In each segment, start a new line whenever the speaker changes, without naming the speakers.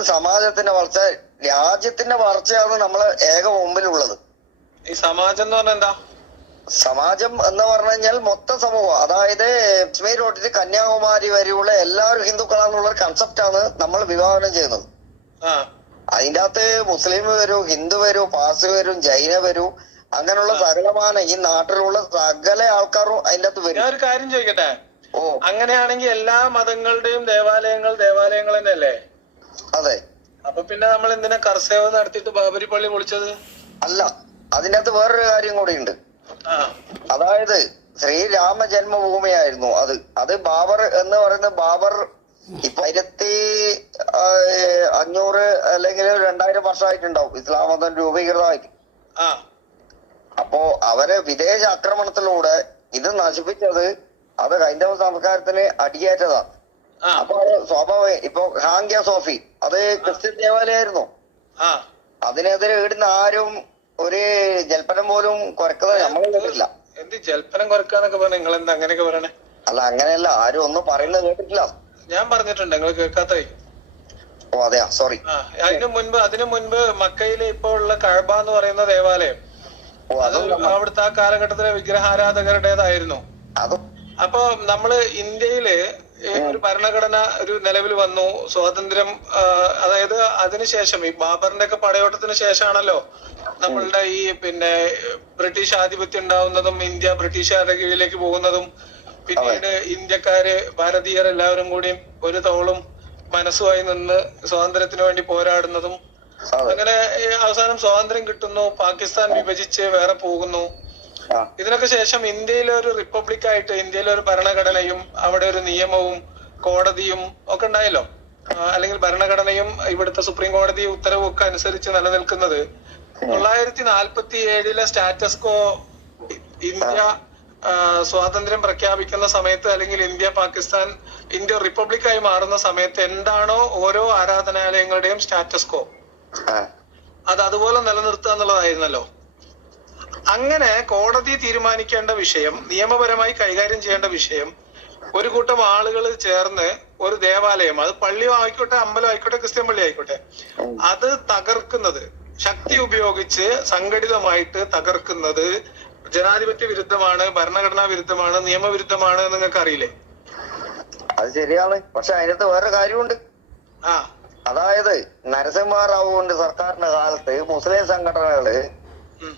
അതായത് സമാജത്തിന്റെ വളർച്ച രാജ്യത്തിന്റെ വളർച്ചയാണ് നമ്മളെ ഏക മുമ്പിലുള്ളത്.
ഈ സമാജം എന്ന് പറഞ്ഞാൽ എന്താ?
സമാജം എന്ന് പറഞ്ഞു കഴിഞ്ഞാൽ മൊത്ത സമൂഹം. അതായത് അജ്മീർ തൊട്ടിട്ട് കന്യാകുമാരി വരെയുള്ള എല്ലാവരും ഹിന്ദുക്കളാന്നുള്ള ഒരു കൺസെപ്റ്റാണ് നമ്മൾ വിഭാവനം ചെയ്യുന്നത്.
ആ.
അതിന്റെ അകത്ത് മുസ്ലിം വരും ഹിന്ദു വരും പാസ് വരും ജൈന വരും അങ്ങനെയുള്ള സകലമാന ഈ നാട്ടിലുള്ള സകല ആൾക്കാരും അതിന്റെ അകത്ത്
ഞാൻ
വരും.
ഒരു കാര്യം ചോദിക്കട്ടെ?
ഓ.
അങ്ങനെയാണെങ്കിൽ എല്ലാ മതങ്ങളുടെയും ദേവാലയങ്ങൾ ദേവാലയങ്ങൾ തന്നെയല്ലേ?
അതെ.
അപ്പൊ പിന്നെ നമ്മൾ എന്തിനാ കർസേവ നടത്തിയിട്ട് ബാബരി പള്ളി പൊളിച്ചത്?
അല്ല അതിനകത്ത് വേറൊരു കാര്യം കൂടിയുണ്ട്. അതായത് ശ്രീരാമ ജന്മഭൂമിയായിരുന്നു അത്. അത് ബാബർ എന്ന് പറയുന്ന ബാബർ ആയിരത്തി അഞ്ഞൂറ് അല്ലെങ്കിൽ രണ്ടായിരം വർഷമായിട്ടുണ്ടാവും. ഇസ്ലാം മതം രൂപീകൃതമായിട്ട്. അപ്പോ അവരെ വിദേശ ആക്രമണത്തിലൂടെ ഇത് നശിപ്പിച്ചത് അത് ഹൈന്ദവ സംസ്കാരത്തിന്
അടിയേറ്റതാണ്
അപ്പൊ സ്വാഭാവിക സ്വാഭാവികം. ഇപ്പൊ ഹാങ്ക്യ സോഫി അത് ക്രിസ്ത്യൻ ദേവാലയമായിരുന്നു അതിനെതിരെ ഇടുന്ന ആരും ഒരു ജൽപ്പനം പോലും കുറക്കുന്നത് നമ്മൾ കേട്ടിട്ടില്ല.
എന്ത് ജൽപ്പനം കുറക്കാന്നൊക്കെ പറഞ്ഞ നിങ്ങൾ എന്താ അങ്ങനെയൊക്കെ പറയണേ?
അല്ല അങ്ങനെയല്ല. ആരും ഒന്നും പറയുന്നത് കേട്ടിട്ടില്ല.
ഞാൻ പറഞ്ഞിട്ടുണ്ട് നിങ്ങൾ കേൾക്കാത്തായി
ഓ അതെയാ? സോറി
അതിനു മുൻപ് അതിനു മുൻപ് മക്കയിലെ ഇപ്പോ ഉള്ള കഴബ എന്ന് പറയുന്ന ദേവാലയം.
ഓ
അത് അവിടുത്തെ ആ കാലഘട്ടത്തിലെ വിഗ്രഹാരാധകരുടേതായിരുന്നു. അപ്പൊ നമ്മൾ ഇന്ത്യയിൽ ഒരു ഭരണഘടന ഒരു നിലവിൽ വന്നു. സ്വാതന്ത്ര്യം അതായത് അതിനുശേഷം ഈ ബാബറിന്റെ ഒക്കെ പടയോട്ടത്തിന് ശേഷമാണല്ലോ നമ്മളുടെ ഈ പിന്നെ ബ്രിട്ടീഷ് ആധിപത്യം ഉണ്ടാവുന്നതും ഇന്ത്യ ബ്രിട്ടീഷുകാരുടെ കീഴിലേക്ക് പോകുന്നതും. പിന്നീട് ഇന്ത്യക്കാര് ഭാരതീയർ എല്ലാവരും കൂടിയും ഒരു തോളും മനസ്സുമായി നിന്ന് സ്വാതന്ത്ര്യത്തിന് വേണ്ടി പോരാടുന്നതും. അങ്ങനെ അവസാനം സ്വാതന്ത്ര്യം കിട്ടുന്നു പാകിസ്ഥാൻ വിഭജിച്ച് വേറെ പോകുന്നു. ഇതിനൊക്കെ ശേഷം ഇന്ത്യയിലെ ഒരു റിപ്പബ്ലിക് ആയിട്ട് ഇന്ത്യയിലെ ഒരു ഭരണഘടനയും അവിടെ ഒരു നിയമവും കോടതിയും ഒക്കെ ഉണ്ടായല്ലോ. അല്ലെങ്കിൽ ഭരണഘടനയും ഇവിടുത്തെ സുപ്രീം കോടതി ഉത്തരവും ഒക്കെ അനുസരിച്ച് നിലനിൽക്കുന്നത് തൊള്ളായിരത്തി നാൽപ്പത്തി ഏഴിലെ സ്റ്റാറ്റസ് കോ ഇന്ത്യ സ്വാതന്ത്ര്യം പ്രഖ്യാപിക്കുന്ന സമയത്ത് അല്ലെങ്കിൽ ഇന്ത്യ പാകിസ്ഥാൻ ഇന്ത്യ റിപ്പബ്ലിക് ആയി മാറുന്ന സമയത്ത് എന്താണോ ഓരോ ആരാധനാലയങ്ങളുടെയും സ്റ്റാറ്റസ് കോ അത് അതുപോലെ നിലനിർത്തുക എന്നുള്ളതായിരുന്നല്ലോ. അങ്ങനെ കോടതി തീരുമാനിക്കേണ്ട വിഷയം നിയമപരമായി കൈകാര്യം ചെയ്യേണ്ട വിഷയം ഒരു കൂട്ടം ആളുകൾ ചേർന്ന് ഒരു ദേവാലയം അത് പള്ളിയോ ആയിക്കോട്ടെ അമ്പലം ആയിക്കോട്ടെ ക്രിസ്ത്യൻ പള്ളി ആയിക്കോട്ടെ അത് തകർക്കുന്നത് ശക്തി ഉപയോഗിച്ച് സംഘടിതമായിട്ട് തകർക്കുന്നത് ജനാധിപത്യ വിരുദ്ധമാണ് ഭരണഘടനാ വിരുദ്ധമാണ് നിയമവിരുദ്ധമാണ് എന്ന് നിങ്ങൾക്ക് അറിയില്ലേ?
അത് ശരിയാണ്. പക്ഷെ അതിനകത്ത് വേറെ കാര്യമുണ്ട്.
ആ.
അതായത് നരസിംഹറാവു കൊണ്ട് സർക്കാരിന്റെ കാലത്ത് മുസ്ലിം
സംഘടനകൾ.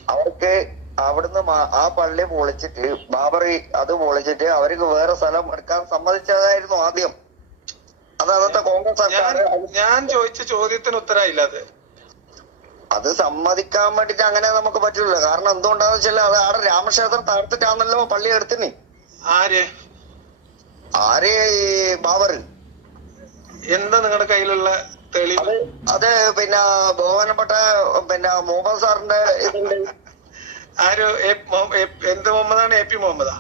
അവർക്ക് അവിടുന്ന് ആ പള്ളി പൊളിച്ചിട്ട് ബാബറി അത് പൊളിച്ചിട്ട് അവർക്ക് വേറെ സ്ഥലം എടുക്കാൻ സമ്മതിച്ചതായിരുന്നു ആദ്യം. അത് അന്നത്തെ കോൺഗ്രസ് സർക്കാർ.
ഞാൻ ചോദിച്ച ചോദ്യത്തിന് ഉത്തരമായില്ല അത്.
അത് സമ്മതിക്കാൻ വേണ്ടിട്ട് അങ്ങനെ നമുക്ക് പറ്റില്ല. കാരണം എന്തുകൊണ്ടാന്ന് വെച്ചാൽ അത് ആടെ രാമക്ഷേത്രം തകർത്തിട്ടാണല്ലോ പള്ളി എടുത്തിന്.
ആര്?
ആര് ഈ ബാബർ
എന്താ നിങ്ങളുടെ കയ്യിലുള്ള തെളിവ്?
അത് അത് പിന്നെ ബഹുമാനപ്പെട്ട പിന്നെ മോഹൻ സാറിന്റെ ഇതുണ്ട്
ആര് എന്ത് മുഹമ്മദാണ്? A P മുഹമ്മദാ.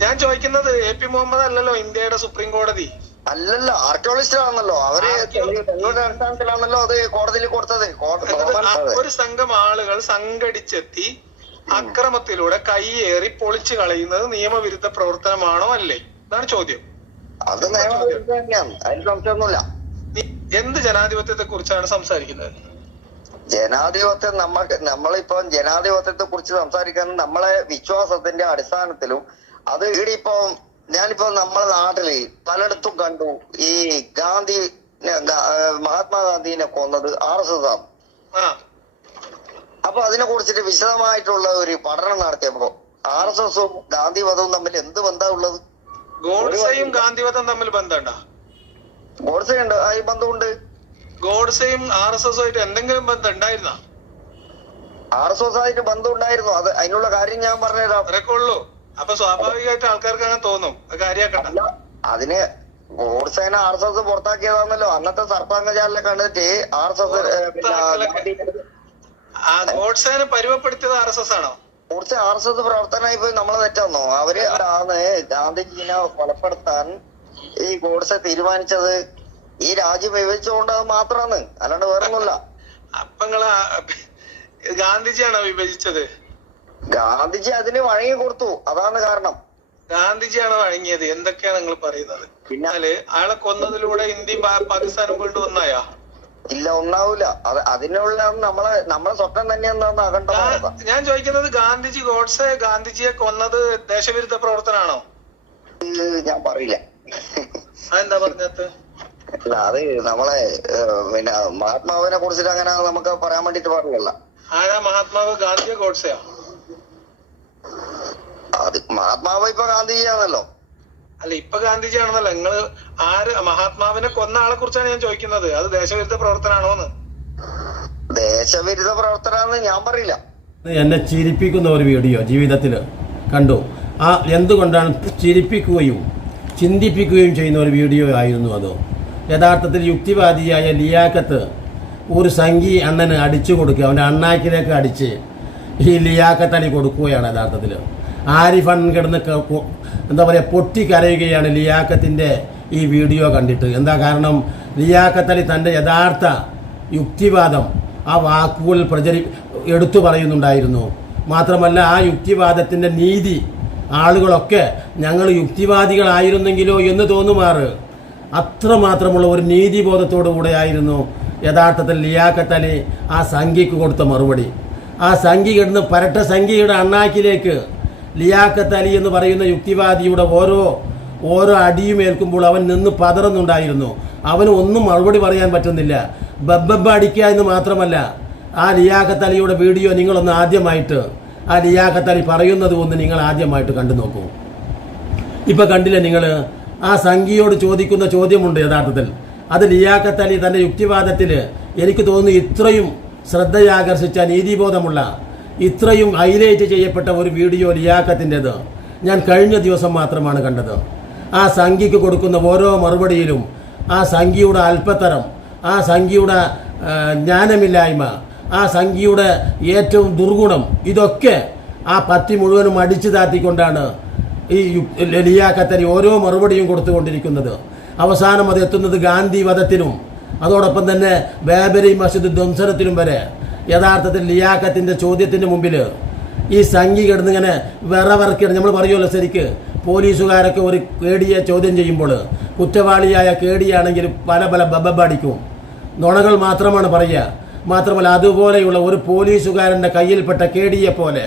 ഞാൻ ചോദിക്കുന്നത് എ പി മുഹമ്മദ് അല്ലല്ലോ ഇന്ത്യയുടെ സുപ്രീം കോടതി.
അല്ലല്ല ആർക്കിയോളജിസ്റ്റ് ആണല്ലോ അവർ അടിസ്ഥാനത്തിലാണല്ലോ അത് കോടതിയിൽ കൊടുത്തത്.
ഒരു സംഘം ആളുകൾ സംഘടിച്ചെത്തി അക്രമത്തിലൂടെ കൈയേറി പൊളിച്ചു കളയുന്നത് നിയമവിരുദ്ധ പ്രവർത്തനമാണോ അല്ലേ? ഇതാണ് ചോദ്യം.
അത് നിയമവിരുദ്ധം തന്നെയാണ്. അതിന് സംശയമൊന്നുമില്ല.
എന്ത് ജനാധിപത്യത്തെ കുറിച്ചാണ് സംസാരിക്കുന്നത്?
ജനാധിപത്യം നമ്മൾ നമ്മളിപ്പോ ജനാധിപത്യത്തെ കുറിച്ച് സംസാരിക്കാൻ നമ്മളെ വിശ്വാസത്തിന്റെ അടിസ്ഥാനത്തിലും അത് ഇടിയിപ്പോ ഞാനിപ്പോ നമ്മളെ നാട്ടിൽ പലയിടത്തും കണ്ടു ഈ ഗാന്ധി മഹാത്മാഗാന്ധിനെ കൊന്നത് ആർ എസ് എസ് ആണ്. അപ്പൊ അതിനെ കുറിച്ചിട്ട് വിശദമായിട്ടുള്ള ഒരു പഠനം നടത്തിയപ്പോ ആർ എസ് എസും ഗാന്ധിവധവും തമ്മിൽ എന്ത് ബന്ധമുള്ളത്
ഗോഡ്സെയും ഗാന്ധിവധം തമ്മിൽ ബന്ധമുണ്ടോ?
ഗോഡ്സെ ഉണ്ട് ആ ഈ ബന്ധമുണ്ട്.
ഗോഡ്സെയും ആർ എസ് എസ് ആയിട്ട് എന്തെങ്കിലും ബന്ധം ഉണ്ടായിരുന്ന?
ആർ എസ് എസ് ആയിട്ട് ബന്ധം ഉണ്ടായിരുന്നു. അത് അതിനുള്ള കാര്യം ഞാൻ പറഞ്ഞുതരാം.
അത്രയൊക്കെ ഉള്ളൂ. അപ്പൊ സ്വാഭാവികമായിട്ട് ആൾക്കാർക്ക് അങ്ങനെ തോന്നും. കാര്യാക്കണ്ട.
അതിന് ഗോഡ്സേനെ ആർ എസ് എസ് പുറത്താക്കിയതാണല്ലോ. അന്നത്തെ സർപ്പാംഗജാലിനെ കണ്ടിട്ട് ആർ എസ് എസ്
ഗോഡ്സേനെ പരുവപ്പെടുത്തിയത് ആർ എസ് എസ് ആണോ?
കുറച്ച് ആർ എസ് എസ് പ്രവർത്തനമായി പോയി നമ്മളെ തെറ്റാന്നോ? അവർ ആണ് ഗാന്ധിജീനെ കൊലപ്പെടുത്താൻ ഈ ഗോഡ്സെ തീരുമാനിച്ചത്. ഈ രാജ്യം വിഭജിച്ചുകൊണ്ട് മാത്രമാണ് അല്ലാണ്ട് വേറെ
ഒന്നുമില്ല നിങ്ങൾ ഗാന്ധിജിയാണോ വിഭജിച്ചത്?
ഗാന്ധിജി അതിന് വഴങ്ങി കൊടുത്തു. അതാണ് കാരണം.
ഗാന്ധിജിയാണ് വഴങ്ങിയത്? എന്തൊക്കെയാണ് നിങ്ങൾ പറയുന്നത്? പിന്നാലെ അയാളെ കൊന്നതിലൂടെ ഇന്ത്യയും പാകിസ്ഥാനും വീണ്ടും ഒന്നായാ?
ഇല്ല ഒന്നാവൂല. അത് അതിനുള്ള നമ്മളെ നമ്മളെ സ്വപ്നം തന്നെ എന്താന്ന് അകണ്ട
ഞാൻ ചോദിക്കുന്നത് ഗാന്ധിജി ഗോഡ്സെ ഗാന്ധിജിയെ കൊന്നത് ദേശവിരുദ്ധ പ്രവർത്തനാണോ
ഞാൻ പറയില്ല.
അതെന്താ പറഞ്ഞത്?
അല്ല അത് നമ്മളെ പിന്നെ മഹാത്മാവിനെ കുറിച്ചിട്ട് അങ്ങനെ നമുക്ക് പറയാൻ വേണ്ടിട്ട് പറയല്ല
ആരാ മഹാത്മാവ്? ഗാന്ധിയോ ഗോഡ്സെയോ?
അത് മഹാത്മാവ് ഇപ്പൊ ഗാന്ധിജിയാണല്ലോ.
അല്ല ഇപ്പൊ ഗാന്ധിജിയാണെന്നല്ല നിങ്ങൾ ആര് മഹാത്മാവിനെ കൊന്ന ആളെ കുറിച്ചാണ് ഞാൻ ചോദിക്കുന്നത്. അത് ദേശവിരുദ്ധ പ്രവർത്തനാണോന്ന്.
ദേശവിരുദ്ധ പ്രവർത്തനാണെന്ന് ഞാൻ പറയില്ല.
എന്നെ ചിരിപ്പിക്കുന്ന ഒരു വീഡിയോ ജീവിതത്തിൽ കണ്ടു. ആ എന്തുകൊണ്ടാണ് ചിരിപ്പിക്കുകയും ചിന്തിപ്പിക്കുകയും ചെയ്യുന്ന ഒരു വീഡിയോ ആയിരുന്നു അത്? യഥാർത്ഥത്തിൽ യുക്തിവാദിയായ ലിയാക്കത്ത് ഒരു സംഘി അണ്ണന് അടിച്ചു കൊടുക്കുക. അവന്റെ അണ്ണാക്കിലേക്ക് അടിച്ച് ഈ ലിയാക്കത്ത് അണി കൊടുക്കുകയാണ് യഥാർത്ഥത്തിൽ. ആരിഫ് കിടന്ന് എന്താ പറയുക പൊട്ടിക്കരയുകയാണ് ലിയാക്കത്തിന്റെ ഈ വീഡിയോ കണ്ടിട്ട്. എന്താ കാരണം? ലിയാക്കത്തലി തന്റെ യഥാർത്ഥ യുക്തിവാദം ആ വാക്കുകളിൽ പ്രചരി എടുത്തു പറയുന്നുണ്ടായിരുന്നു. മാത്രമല്ല ആ യുക്തിവാദത്തിന്റെ നീതി ആളുകളൊക്കെ ഞങ്ങൾ യുക്തിവാദികളായിരുന്നെങ്കിലോ എന്ന് തോന്നുമാറ്. അത്രമാത്രമുള്ള ഒരു നീതിബോധത്തോടു കൂടെയായിരുന്നു യഥാർത്ഥത്തിൽ ലിയാഖത്ത് അലി ആ സംഖ്യക്ക് കൊടുത്ത മറുപടി. ആ സംഖ്യ കിടന്ന് പരട്ട സംഖ്യയുടെ അണ്ണാക്കിലേക്ക് ലിയാഖത്ത് അലി എന്ന് പറയുന്ന യുക്തിവാദിയുടെ ഓരോ ഓരോ അടിയും ഏൽക്കുമ്പോൾ അവൻ നിന്ന് പതറുന്നുണ്ടായിരുന്നു. അവന് ഒന്നും മറുപടി പറയാൻ പറ്റുന്നില്ല. ബബ്ബബ്ബ അടിക്കുക എന്ന് മാത്രമല്ല ആ ലിയാഖത്ത് അലിയുടെ വീഡിയോ നിങ്ങളൊന്ന് ആദ്യമായിട്ട് ആ ലിയാഖത്ത് അലി പറയുന്നത് ഒന്ന് നിങ്ങൾ ആദ്യമായിട്ട് കണ്ടു നോക്കൂ. ഇപ്പം കണ്ടില്ലേ നിങ്ങൾ ആ സംഘിയോട് ചോദിക്കുന്ന ചോദ്യമുണ്ട് യഥാർത്ഥത്തിൽ. അത് ലിയാഖത്ത് അലി തന്റെ യുക്തിവാദത്തിൽ എനിക്ക് തോന്നുന്നു ഇത്രയും ശ്രദ്ധയാകർഷിച്ച നീതിബോധമുള്ള ഇത്രയും ഹൈലൈറ്റ് ചെയ്യപ്പെട്ട ഒരു വീഡിയോ ലിയാഖത്തിന്റെത് ഞാൻ കഴിഞ്ഞ ദിവസം മാത്രമാണ് കണ്ടത്. ആ സംഖ്യക്ക് കൊടുക്കുന്ന ഓരോ മറുപടിയിലും ആ സംഖ്യയുടെ അല്പത്തരം ആ സംഖ്യയുടെ ജ്ഞാനമില്ലായ്മ ആ സംഖ്യയുടെ ഏറ്റവും ദുർഗുണം ഇതൊക്കെ ആ പത്തി മുഴുവനും അടിച്ചു താത്തിക്കൊണ്ടാണ് ഈ ലിയാക്കത്തരി ഓരോ മറുപടിയും കൊടുത്തുകൊണ്ടിരിക്കുന്നത്. അവസാനം അത് എത്തുന്നത് ഗാന്ധി വധത്തിനും അതോടൊപ്പം തന്നെ ബാബരി മസ്ജിദ് ധ്വംസനത്തിനും വരെ. യഥാർത്ഥത്തിൽ ലിയാക്കത്തിന്റെ ചോദ്യത്തിന്റെ മുമ്പിൽ ഈ സംഖ്യ കിടന്നിങ്ങനെ വിറവിറക്കിയാണ്. നമ്മൾ പറയുമല്ലോ ശരിക്ക് പോലീസുകാരൊക്കെ ഒരു കേടിയെ ചോദ്യം ചെയ്യുമ്പോൾ കുറ്റവാളിയായ കേടിയാണെങ്കിൽ പല പല ബബബടിക്കും നുണകൾ മാത്രമാണ് പറയുക. മാത്രമല്ല അതുപോലെയുള്ള ഒരു പോലീസുകാരന്റെ കയ്യിൽപ്പെട്ട കേടിയെ പോലെ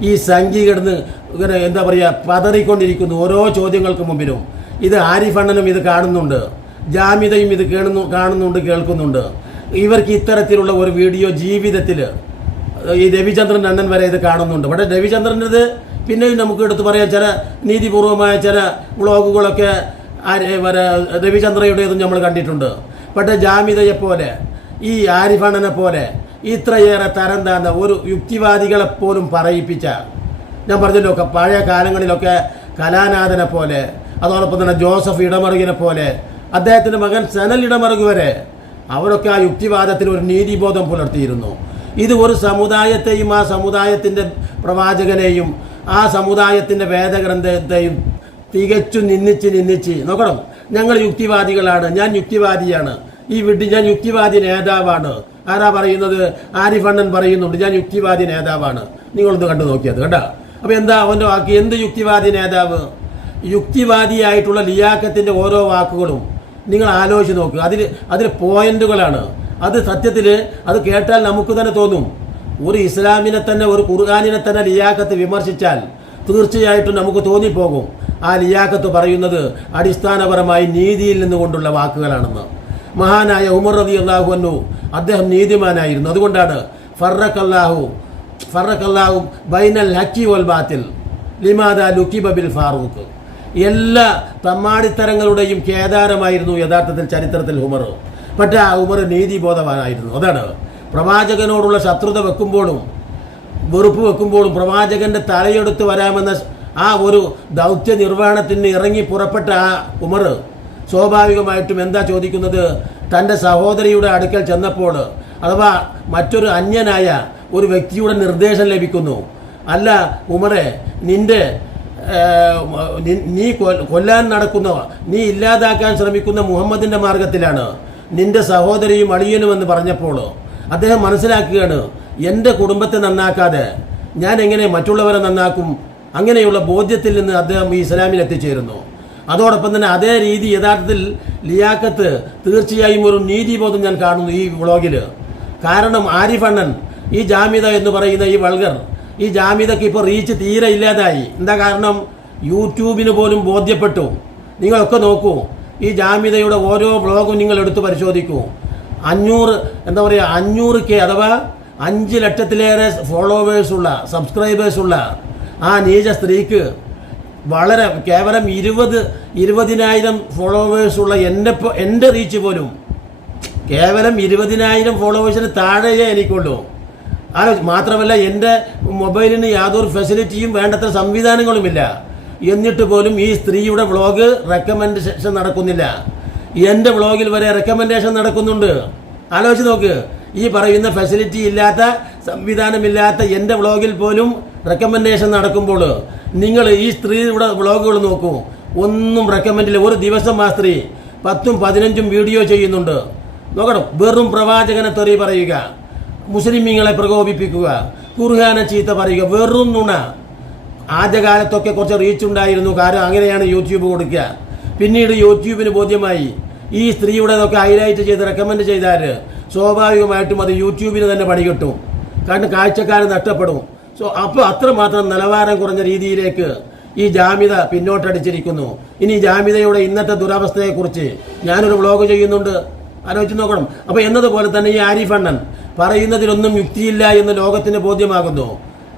ഈ സംഖ്യ കിടന്ന് ഇങ്ങനെ എന്താ പറയുക പതറിക്കൊണ്ടിരിക്കുന്നു ഓരോ ചോദ്യങ്ങൾക്ക് മുമ്പിലും. ഇത് ആരിഫ് അണ്ണനും ഇത് കാണുന്നുണ്ട്. ജാമിതയും ഇത് കേണുന്നു കാണുന്നുണ്ട് കേൾക്കുന്നുണ്ട്. ഇവർക്ക് ഇത്തരത്തിലുള്ള ഒരു വീഡിയോ ജീവിതത്തിൽ ഈ രവിചന്ദ്രൻ അണ്ണൻ വരെ ഇത് കാണുന്നുണ്ട്. പക്ഷേ രവിചന്ദ്രന്റെത് പിന്നെയും നമുക്ക് എടുത്തു പറയാം ചില നീതിപൂർവമായ ചില വ്ളോഗുകളൊക്കെ രവിചന്ദ്രയുടേതും നമ്മൾ കണ്ടിട്ടുണ്ട്. പക്ഷേ ജാമിതയെ പോലെ ഈ ആരിഫണ്ണനെ പോലെ ഇത്രയേറെ തരം താന്ന ഒരു യുക്തിവാദികളെ പോലും പറയിപ്പിച്ച ഞാൻ പറഞ്ഞല്ലോ പഴയ കാലങ്ങളിലൊക്കെ കലാനാഥനെ പോലെ അതോടൊപ്പം തന്നെ ജോസഫ് ഇടമറുകിനെ പോലെ അദ്ദേഹത്തിന്റെ മകൻ സനൽ ഇടമറുക് വരെ അവരൊക്കെ ആ യുക്തിവാദത്തിൽ ഒരു നീതിബോധം പുലർത്തിയിരുന്നു. ഇത് ഒരു സമുദായത്തെയും ആ സമുദായത്തിന്റെ പ്രവാചകനെയും ആ സമുദായത്തിന്റെ വേദഗ്രന്ഥത്തെയും തികച്ചും നിന്നിച്ച് നിന്നിച്ച് നോക്കണം. ഞങ്ങൾ യുക്തിവാദികളാണ് ഞാൻ യുക്തിവാദിയാണ്. ഈ വീട്ടിൽ ഞാൻ യുക്തിവാദി നേതാവാണ്. ആരാ പറയുന്നത്? ആരിഫണ്ണൻ പറയുന്നുണ്ട് ഞാൻ യുക്തിവാദി നേതാവാണ്. നിങ്ങളൊന്ന് കണ്ടു നോക്കിയത് കേട്ടോ അപ്പൊ എന്താ അവന്റെ വാക്ക്? എന്ത് യുക്തിവാദി നേതാവ്? യുക്തിവാദിയായിട്ടുള്ള ലിയാക്കത്തിന്റെ ഓരോ വാക്കുകളും നിങ്ങൾ ആലോചിച്ച് നോക്കുക അതിൽ അതിൽ പോയിന്റുകളാണ്. അത് സത്യത്തിൽ അത് കേട്ടാൽ നമുക്ക് തന്നെ തോന്നും. ഒരു ഇസ്ലാമിനെ തന്നെ ഒരു ഖുർആാനിനെ തന്നെ ലിയാക്കത്ത് വിമർശിച്ചാൽ തീർച്ചയായിട്ടും നമുക്ക് തോന്നിപ്പോകും. ആ ലിയാക്കത്ത് പറയുന്നത് അടിസ്ഥാനപരമായി നീതിയിൽ നിന്നുകൊണ്ടുള്ള വാക്കുകളാണെന്ന്. മഹാനായ ഉമർ റബി അള്ളാഹു അന്നു അദ്ദേഹം നീതിമാനായിരുന്നു. അതുകൊണ്ടാണ് ഫറഖ് അല്ലാഹു ഫറഖ് അല്ലാഹു ബൈനൽ ഹക്കി വൽ ബാത്തിൽ. ലിമാദ ലുക്കിബ ബിൽ ഫാറൂഖ്. എല്ലാ തമ്മാടിത്തരങ്ങളുടെയും കേദാരമായിരുന്നു യഥാർത്ഥത്തിൽ ചരിത്രത്തിൽ ഉമർ. പക്ഷേ ആ ഉമർ നീതിബോധവാനായിരുന്നു. അതാണ്. പ്രവാചകനോടുള്ള ശത്രുത വെക്കുമ്പോഴും വെറുപ്പ് വെക്കുമ്പോഴും പ്രവാചകന്റെ തലയെടുത്ത് വരാമെന്ന ആ ഒരു ദൗത്യ നിർവഹണത്തിന് ഇറങ്ങി പുറപ്പെട്ട ആ ഉമർ സ്വാഭാവികമായിട്ടും എന്താ ചോദിക്കുന്നത്? തന്റെ സഹോദരിയുടെ അടുക്കൽ ചെന്നപ്പോൾ അഥവാ മറ്റൊരു അന്യനായ ഒരു വ്യക്തിയുടെ നിർദ്ദേശം ലഭിക്കുന്നു. അല്ല ഉമറെ നിന്റെ നീ കൊല്ലാൻ നടക്കുന്ന നീ ഇല്ലാതാക്കാൻ ശ്രമിക്കുന്ന മുഹമ്മദിന്റെ മാർഗത്തിലാണ്. നിന്റെ സഹോദരിയും അളിയനും എന്ന് പറഞ്ഞപ്പോൾ അദ്ദേഹം മനസ്സിലാക്കുകയാണ് എന്റെ കുടുംബത്തെ നന്നാക്കാതെ ഞാൻ എങ്ങനെ മറ്റുള്ളവരെ നന്നാക്കും? അങ്ങനെയുള്ള ബോധ്യത്തിൽ നിന്ന് അദ്ദേഹം ഈ ഇസ്ലാമിൽ എത്തിച്ചേരുന്നു. അതോടൊപ്പം തന്നെ അതേ രീതി യഥാർത്ഥത്തിൽ ലിയാക്കത്ത് തീർച്ചയായും ഒരു നീതിബോധം ഞാൻ കാണുന്നു ഈ വ്ളോഗിൽ കാരണം ആരിഫ് അണ്ണൻ ഈ ജാമ്യത എന്ന് പറയുന്ന ഈ വൾഗർ ഈ ജാമ്യതയ്ക്ക് ഇപ്പോൾ റീച്ച് തീരെ ഇല്ലാതായി. എന്താ കാരണം? യൂട്യൂബിന് പോലും ബോധ്യപ്പെട്ടു. നിങ്ങളൊക്കെ നോക്കൂ ഈ ജാമ്യതയുടെ ഓരോ വ്ളോഗും നിങ്ങൾ എടുത്ത് പരിശോധിക്കൂ. അഞ്ഞൂറ് എന്താ പറയുക അഞ്ഞൂറ് കെ അഥവാ അഞ്ച് ലക്ഷത്തിലേറെ ഫോളോവേഴ്സുള്ള സബ്സ്ക്രൈബേഴ്സുള്ള ആ നീച സ്ത്രീക്ക് വളരെ കേവലം ഇരുപത് ഇരുപതിനായിരം ഫോളോവേഴ്സുള്ള എന്റെ എന്റെ റീച്ച് പോലും കേവലം ഇരുപതിനായിരം ഫോളോവേഴ്സിന് താഴെയേ എനിക്കുള്ളൂ. ആലോ മാത്രമല്ല എന്റെ മൊബൈലിന് യാതൊരു ഫെസിലിറ്റിയും വേണ്ടത്ര സംവിധാനങ്ങളുമില്ല. എന്നിട്ട് പോലും ഈ സ്ത്രീയുടെ വ്ളോഗ് റെക്കമെൻഡേഷൻ നടക്കുന്നില്ല. എന്റെ വ്ളോഗിൽ വരെ റെക്കമെൻഡേഷൻ നടക്കുന്നുണ്ട്. ആലോചിച്ച് നോക്ക്. ഈ പറയുന്ന ഫെസിലിറ്റി ഇല്ലാത്ത സംവിധാനമില്ലാത്ത എന്റെ വ്ളോഗിൽ പോലും റെക്കമെൻഡേഷൻ നടക്കുമ്പോൾ നിങ്ങൾ ഈ സ്ത്രീയുടെ വ്ളോഗുകൾ നോക്കൂ. ഒന്നും റെക്കമെൻഡില്ല. ഒരു ദിവസം ആ സ്ത്രീ പത്തും പതിനഞ്ചും വീഡിയോ ചെയ്യുന്നുണ്ട്. നോക്കണം. വെറും പ്രവാചകനെ തെറി പറയുക. മുസ്ലിമീങ്ങളെ പ്രകോപിപ്പിക്കുക കുർഹാന ചീത്ത പറയുക വെറും നുണ. ആദ്യകാലത്തൊക്കെ കുറച്ച് റീച്ച് ഉണ്ടായിരുന്നു കാരണം അങ്ങനെയാണ് യൂട്യൂബ് കൊടുക്കുക. പിന്നീട് യൂട്യൂബിന് ബോധ്യമായി. ഈ സ്ത്രീയുടേതൊക്കെ ഹൈലൈറ്റ് ചെയ്ത് റെക്കമെൻഡ് ചെയ്താൽ സ്വാഭാവികമായിട്ടും അത് യൂട്യൂബിന് തന്നെ പണി കിട്ടും കാരണം കാഴ്ചക്കാരൻ നഷ്ടപ്പെടും. സോ അപ്പോൾ അത്രമാത്രം നിലവാരം കുറഞ്ഞ രീതിയിലേക്ക് ഈ ജാമ്യത പിന്നോട്ടടിച്ചിരിക്കുന്നു. ഇനി ജാമ്യതയുടെ ഇന്നത്തെ ദുരവസ്ഥയെക്കുറിച്ച് ഞാനൊരു വ്ളോഗ് ചെയ്യുന്നുണ്ട്. ആലോചിച്ച് നോക്കണം. അപ്പോൾ എന്നതുപോലെ തന്നെ ഈ ആരിഫ് അണ്ണൻ പറയുന്നതിലൊന്നും യുക്തിയില്ല എന്ന് ലോകത്തിന് ബോധ്യമാകുന്നു.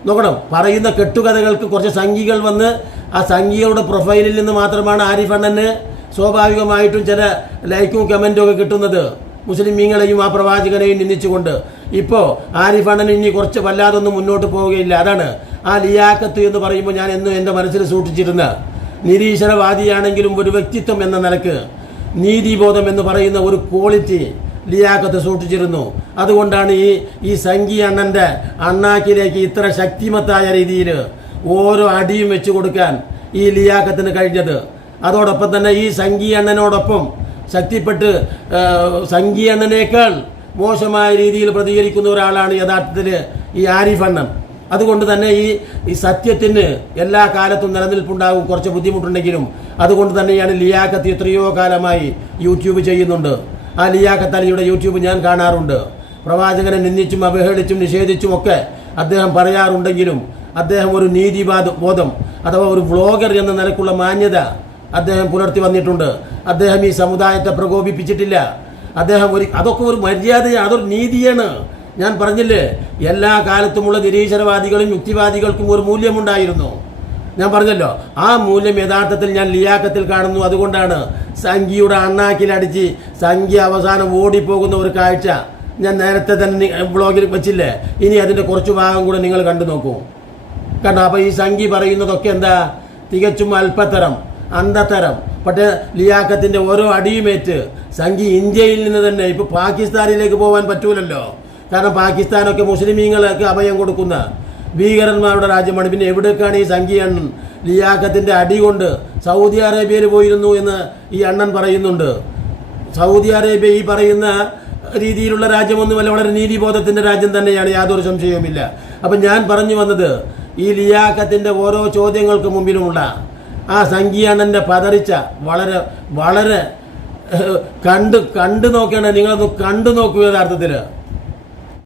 നോക്കണം പറയുന്ന കെട്ടുകഥകൾക്ക് കുറച്ച് സംഖികൾ വന്ന് ആ സംഖികളുടെ പ്രൊഫൈലിൽ നിന്ന് മാത്രമാണ് ആരിഫ് അണ്ണന് സ്വാഭാവികമായിട്ടും ചില ലൈക്കും കമന്റും ഒക്കെ കിട്ടുന്നത്. മുസ്ലിമീങ്ങളെയും ആ പ്രവാചകനെയും നിന്ദിച്ചുകൊണ്ട്. ഇപ്പോൾ ആരിഫ് അണ്ണൻ ഇനി കുറച്ച് വല്ലാതൊന്നും മുന്നോട്ട് പോവുകയില്ല. അതാണ് ആ ലിയാക്കത്ത് എന്ന് പറയുമ്പോൾ ഞാൻ എന്നും എന്റെ മനസ്സിൽ സൂക്ഷിച്ചിരുന്ന നിരീശ്വരവാദിയാണെങ്കിലും ഒരു വ്യക്തിത്വം എന്ന നിലയ്ക്ക് നീതിബോധം എന്ന് പറയുന്ന ഒരു ക്വാളിറ്റി ലിയാക്കത്ത് സൂക്ഷിച്ചിരുന്നു. അതുകൊണ്ടാണ് ഈ ഈ സംഗി അണ്ണന്റെ അണ്ണാക്കിലേക്ക് ഇത്ര ശക്തിമത്തായ രീതിയിൽ ഓരോ അടിയും വെച്ച് കൊടുക്കാൻ ഈ ലിയാക്കത്തിന് കഴിഞ്ഞത്. അതോടൊപ്പം തന്നെ ഈ സംഗി അണ്ണനോടൊപ്പം ശക്തിപ്പെട്ട് സംഗി അണ്ണനേക്കാൾ മോശമായ രീതിയിൽ പ്രതികരിക്കുന്ന ഒരാളാണ് യഥാർത്ഥത്തിൽ ഈ ആരിഫ് അണ്ണൻ. അതുകൊണ്ട് തന്നെ ഈ ഈ സത്യത്തിന് എല്ലാ കാലത്തും നിലനിൽപ്പുണ്ടാകും കുറച്ച് ബുദ്ധിമുട്ടുണ്ടെങ്കിലും. അതുകൊണ്ട് തന്നെയാണ് ലിയാക്കത്ത് എത്രയോ കാലമായി യൂട്യൂബ് ചെയ്യുന്നുണ്ട്. ആ അലിയുടെ യൂട്യൂബ് ഞാൻ കാണാറുണ്ട്. പ്രവാചകനെ നിന്ദിച്ചും അവഹേളിച്ചും നിഷേധിച്ചും ഒക്കെ അദ്ദേഹം പറയാറുണ്ടെങ്കിലും അദ്ദേഹം ഒരു നീതിവാദ ബോധം അഥവാ ഒരു വ്ളോഗർ എന്ന നിലക്കുള്ള മാന്യത അദ്ദേഹം പുലർത്തി വന്നിട്ടുണ്ട്. അദ്ദേഹം ഈ സമുദായത്തെ പ്രകോപിപ്പിച്ചിട്ടില്ല. അദ്ദേഹം ഒരു അതൊക്കെ ഒരു മര്യാദയാണ് അതൊരു നീതിയാണ്. ഞാൻ പറഞ്ഞില്ലേ എല്ലാ കാലത്തുമുള്ള നിരീശ്വരവാദികളും യുക്തിവാദികൾക്കും ഒരു മൂല്യമുണ്ടായിരുന്നു. ഞാൻ പറഞ്ഞല്ലോ ആ മൂല്യം യഥാർത്ഥത്തിൽ ഞാൻ ലിയാക്കത്തിൽ കാണുന്നു. അതുകൊണ്ടാണ് സംഖ്യയുടെ അണ്ണാക്കിലടിച്ച് സംഖ്യ അവസാനം ഓടിപ്പോകുന്ന ഒരു കാഴ്ച ഞാൻ നേരത്തെ തന്നെ ബ്ലോഗിൽ വെച്ചില്ലേ? ഇനി അതിന്റെ കുറച്ച് ഭാഗം കൂടെ നിങ്ങൾ കണ്ടു നോക്കൂ. കാരണം അപ്പോൾ ഈ സംഖ്യ പറയുന്നതൊക്കെ എന്താ? തികച്ചും അല്പത്തരം അന്ധത്തരം പക്ഷേ ലിയാക്കത്തിന്റെ ഓരോ അടിയുമേറ്റ് സംഖ്യ ഇന്ത്യയിൽ നിന്ന് തന്നെ ഇപ്പോൾ പാകിസ്ഥാനിലേക്ക് പോകാൻ പറ്റൂലല്ലോ. കാരണം പാകിസ്ഥാനൊക്കെ മുസ്ലിമീങ്ങൾക്ക് അഭയം കൊടുക്കുന്ന ഭീകരന്മാരുടെ രാജ്യമാണ്. പിന്നെ എവിടേക്കാണ് ഈ സംഖ്യ അണ്ണൻ? ലിയാക്കത്തിന്റെ അടി കൊണ്ട് സൗദി അറേബ്യയിൽ പോയിരുന്നു എന്ന് ഈ അണ്ണൻ പറയുന്നുണ്ട്. സൗദി അറേബ്യ ഈ പറയുന്ന രീതിയിലുള്ള രാജ്യമൊന്നുമല്ല വളരെ നീതിബോധത്തിന്റെ രാജ്യം തന്നെയാണ് യാതൊരു സംശയവുമില്ല. അപ്പം ഞാൻ പറഞ്ഞു വന്നത് ഈ ലിയാഖത്തിന്റെ ഓരോ ചോദ്യങ്ങൾക്ക് മുമ്പിലുമുള്ള ആ സംഖ്യാണന്റെ പതറിച്ച വളരെ വളരെ കണ്ട് കണ്ടു നോക്കേണ്ട നിങ്ങളൊന്ന് കണ്ടു നോക്കൂ യഥാർത്ഥത്തിൽ